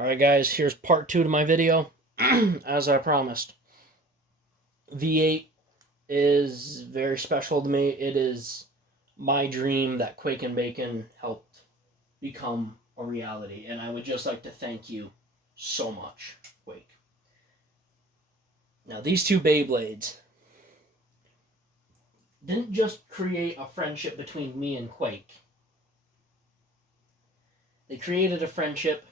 Alright guys, here's part 2 to my video. As I promised. V8 is very special to me. It is my dream that Quake and Bacon helped become a reality. And I would just like to thank you so much, Quake. Now these two Beyblades didn't just create a friendship between me and Quake. They created a friendship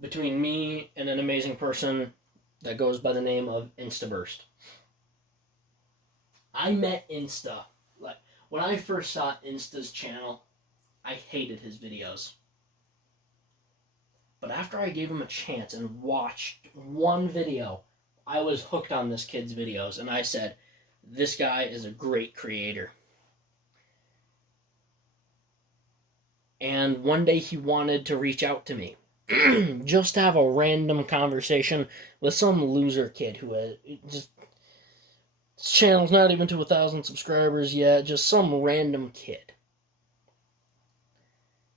between me and an amazing person that goes by the name of Instaburst. I met Insta. When I first saw Insta's channel, I hated his videos. But after I gave him a chance and watched one video, I was hooked on this kid's videos, and I said, this guy is a great creator. And one day he wanted to reach out to me. Just have a random conversation with some loser kid who had just his channel's not even to 1,000 subscribers yet, just some random kid.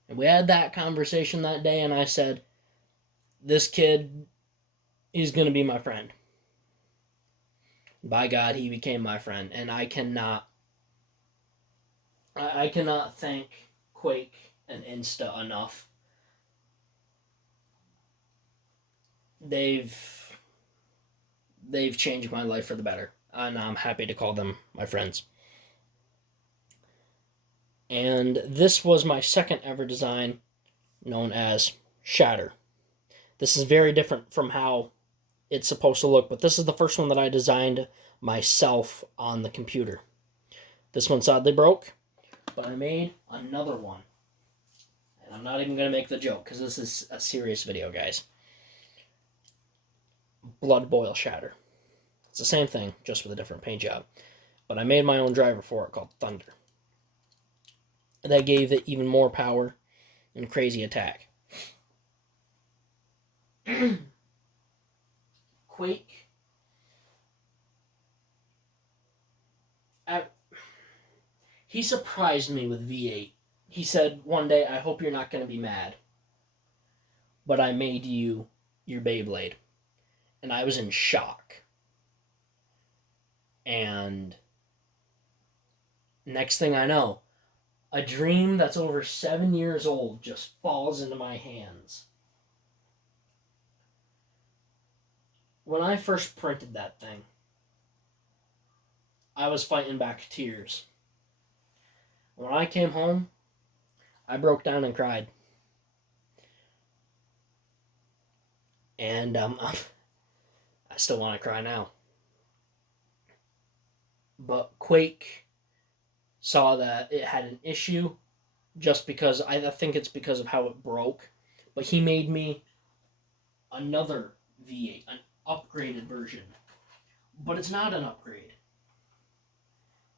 And we had that conversation that day, and I said, this kid, he's going to be my friend. By God, he became my friend, and I cannot thank Quake and Insta enough. They've changed my life for the better, and I'm happy to call them my friends. And this was my second ever design, known as Shatter. This is very different from how it's supposed to look, but this is the first one that I designed myself on the computer. This one sadly broke, but I made another one. And I'm not even going to make the joke, because this is a serious video, guys. Blood Boil Shatter. It's the same thing, just with a different paint job. But I made my own driver for it called Thunder. That gave it even more power and crazy attack. Quake. He surprised me with V8. He said one day, I hope you're not going to be mad, but I made you your Beyblade. And I was in shock. And next thing I know, a dream that's over 7 years old just falls into my hands. When I first printed that thing, I was fighting back tears. When I came home, I broke down and cried. And I still want to cry now. But Quake saw that it had an issue just because, I think it's because of how it broke. But he made me another V8, an upgraded version. But it's not an upgrade.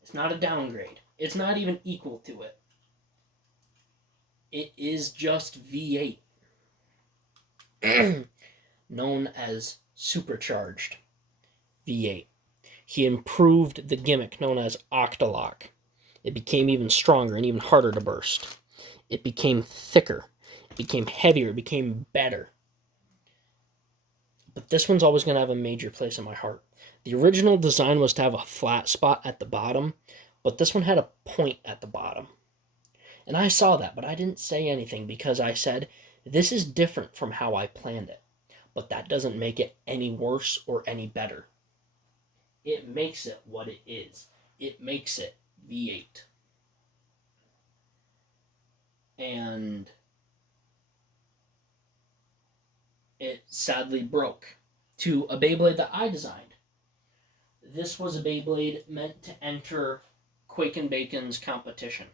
It's not a downgrade. It's not even equal to it. It is just V8. Known as Supercharged V8. He improved the gimmick known as Octalock. It became even stronger and even harder to burst. It became thicker. It became heavier. It became better. But this one's always going to have a major place in my heart. The original design was to have a flat spot at the bottom, but this one had a point at the bottom. And I saw that, but I didn't say anything because I said, this is different from how I planned it. But that doesn't make it any worse or any better. It makes it what it is. It makes it V8. And it sadly broke to a Beyblade that I designed. This was a Beyblade meant to enter Quake and Bacon's competition.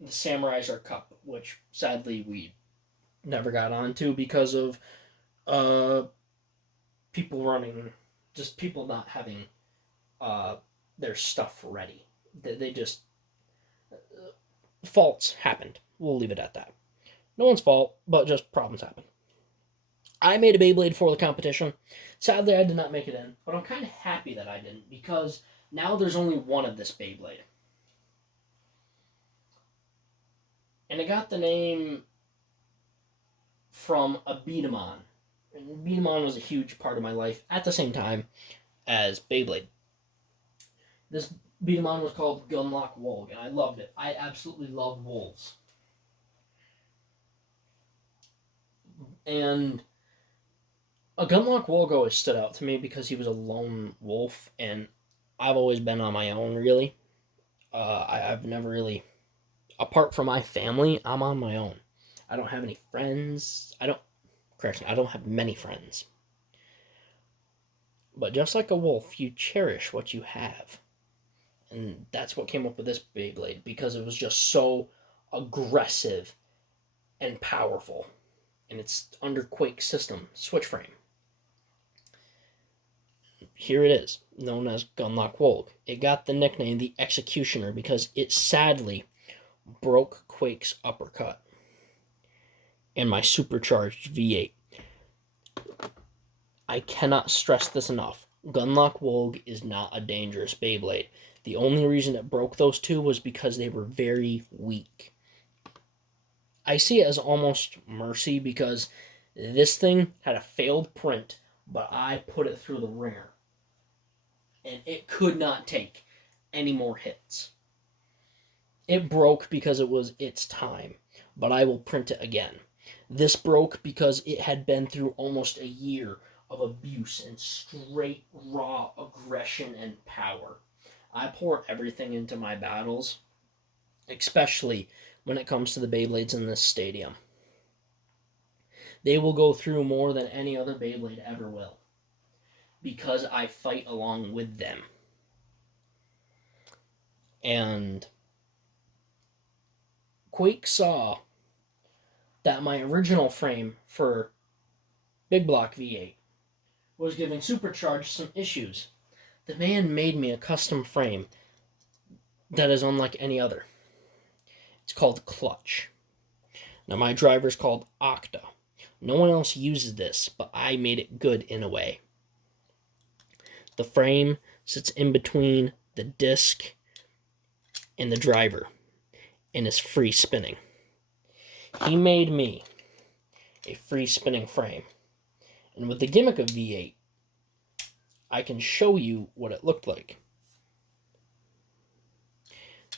The Samurai's Cup, which sadly we never got onto because of people not having their stuff ready. They just faults happened. We'll leave it at that. No one's fault, but just problems happen. I made a Beyblade for the competition. Sadly, I did not make it in, but I'm kind of happy that I didn't, because now there's only one of this Beyblade. And it got the name from a beat 'em on. And beat 'em on was a huge part of my life at the same time as Beyblade. This beat 'em on was called Gunlock Wolg, and I loved it. I absolutely loved wolves. And a Gunlock Wolg always stood out to me because he was a lone wolf, and I've always been on my own, really. I've never really, apart from my family, I'm on my own. I don't have any friends. I don't have many friends. But just like a wolf, you cherish what you have. And that's what came up with this Beyblade, because it was just so aggressive and powerful. And it's under Quake system, switch frame. Here it is, known as Gunlock Wolg. It got the nickname the Executioner because it sadly broke Quake's uppercut and my supercharged V8. I cannot stress this enough. Gunlock Wolg is not a dangerous Beyblade. The only reason it broke those two was because they were very weak. I see it as almost mercy because this thing had a failed print, but I put it through the ringer. And it could not take any more hits. It broke because it was its time, but I will print it again. This broke because it had been through almost a year of abuse and straight raw aggression and power. I pour everything into my battles, especially when it comes to the Beyblades in this stadium. They will go through more than any other Beyblade ever will, because I fight along with them. And Quake saw that my original frame for Big Block V8 was giving Supercharged some issues. The man made me a custom frame that is unlike any other. It's called Clutch. Now my driver's called Octa. No one else uses this, but I made it good in a way. The frame sits in between the disc and the driver and is free spinning. He made me a free spinning frame. And with the gimmick of V8, I can show you what it looked like.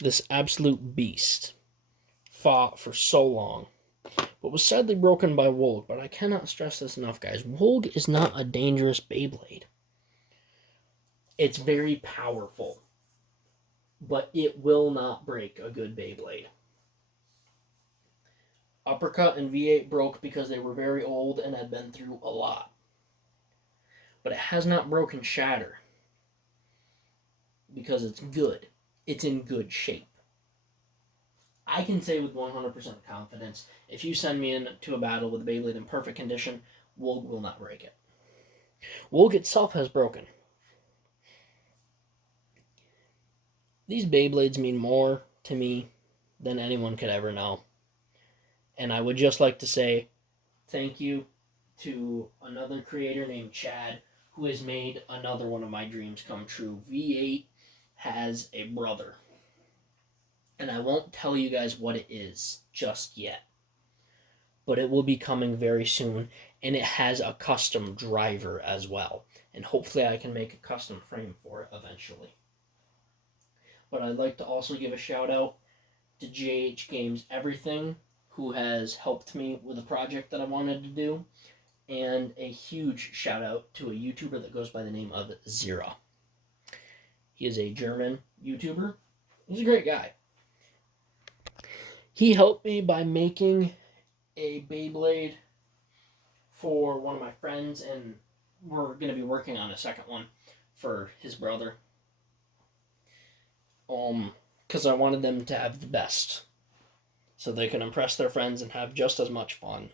This absolute beast fought for so long, but was sadly broken by Wolg. But I cannot stress this enough, guys. Wolg is not a dangerous Beyblade. It's very powerful, but it will not break a good Beyblade. Uppercut and V8 broke because they were very old and had been through a lot. But it has not broken Shatter because it's good. It's in good shape. I can say with 100% confidence, if you send me into a battle with a Beyblade in perfect condition, Wolg will not break it. Wolg itself has broken. These Beyblades mean more to me than anyone could ever know. And I would just like to say thank you to another creator named Chad, who has made another one of my dreams come true. V8 has a brother. And I won't tell you guys what it is just yet. But it will be coming very soon. And it has a custom driver as well. And hopefully I can make a custom frame for it eventually. But I'd like to also give a shout out to JH Games Everything, who has helped me with a project that I wanted to do. And a huge shout out to a YouTuber that goes by the name of Zira. He is a German YouTuber. He's a great guy. He helped me by making a Beyblade for one of my friends, and we're going to be working on a second one for his brother. Because I wanted them to have the best, so they can impress their friends and have just as much fun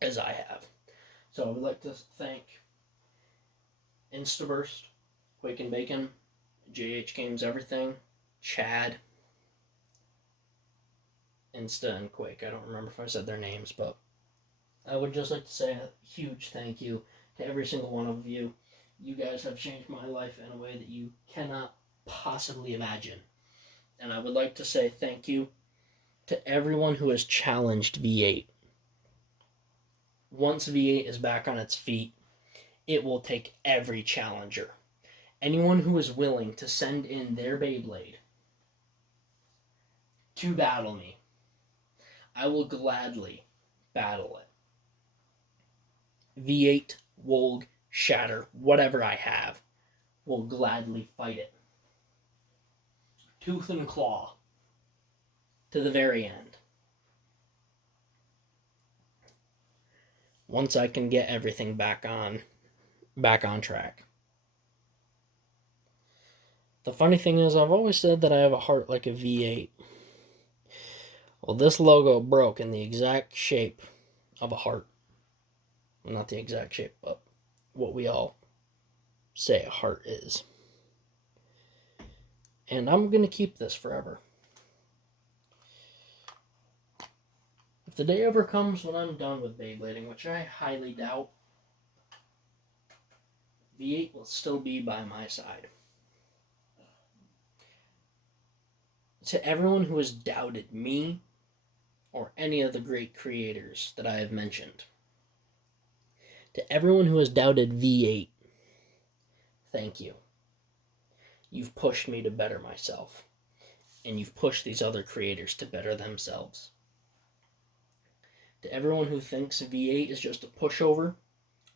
as I have. So I would like to thank Instaburst, Quake and Bacon, JH Games Everything, Chad, Insta, and Quake. I don't remember if I said their names, but I would just like to say a huge thank you to every single one of you. You guys have changed my life in a way that you cannot possibly imagine. And I would like to say thank you to everyone who has challenged V8. Once V8 is back on its feet, it will take every challenger. Anyone who is willing to send in their Beyblade to battle me, I will gladly battle it. V8, Wolg, Shatter, whatever I have, will gladly fight it. Tooth and claw. To the very end. Once I can get everything back on track. The funny thing is, I've always said that I have a heart like a V8. Well, this logo broke in the exact shape of a heart. Well, not the exact shape, but what we all say a heart is. And I'm going to keep this forever. If the day ever comes when I'm done with Beyblading, which I highly doubt, V8 will still be by my side. To everyone who has doubted me or any of the great creators that I have mentioned, to everyone who has doubted V8, thank you. You've pushed me to better myself, and you've pushed these other creators to better themselves. To everyone who thinks V8 is just a pushover,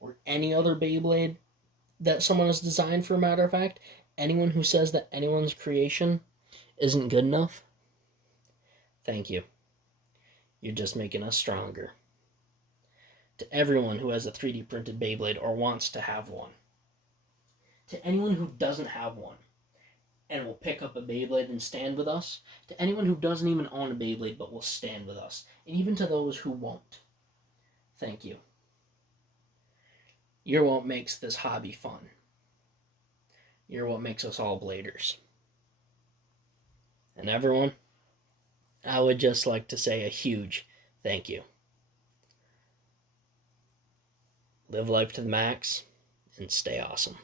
or any other Beyblade that someone has designed, for a matter of fact, anyone who says that anyone's creation isn't good enough, thank you. You're just making us stronger. To everyone who has a 3D printed Beyblade or wants to have one, to anyone who doesn't have one and will pick up a Beyblade and stand with us, to anyone who doesn't even own a Beyblade but will stand with us, and even to those who won't, thank you. You're what makes this hobby fun. You're what makes us all bladers. And everyone, I would just like to say a huge thank you. Live life to the max and stay awesome.